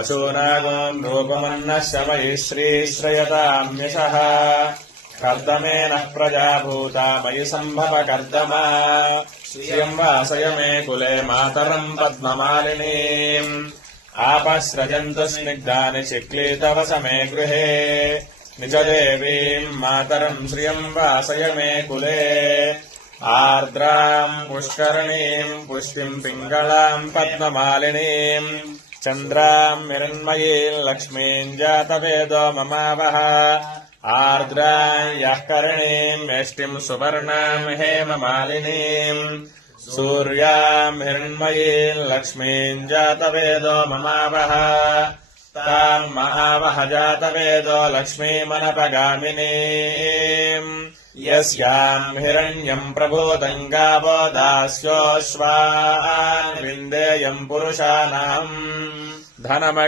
पशूनागोन् रूपमन्नः शमयि श्रीश्रयताम्यशः कर्दमेन प्रजा भूता मयि सम्भव कर्दमा श्रियम् वासय मे कुले मातरम् पद्ममालिनीम् आपस्रजन्तु स्निग्धानि चिक्लीतवस मे गृहे निजदेवीम् मातरम् श्रियम् वासय मे कुले आर्द्राम् पुष्करणीम् पुष्टिम् पिङ्गलाम् पद्ममालिनीम् चन्द्राम् हिरण्मयीम् लक्ष्मीम् जातवेदो ममावह आर्द्राम् यः करणीम् यष्टिम् सुवर्णाम् हेममालिनीम् सूर्याम् हिरण्मयीम् लक्ष्मीम् जातवेदो ममावह ताम् महावह जातवेदो लक्ष्मीमनपगामिनीम् यस्याम् हिरण्यम् प्रभूतम् गावो दास्योऽश्वान् विन्देयम् पुरुषाणाम् धनम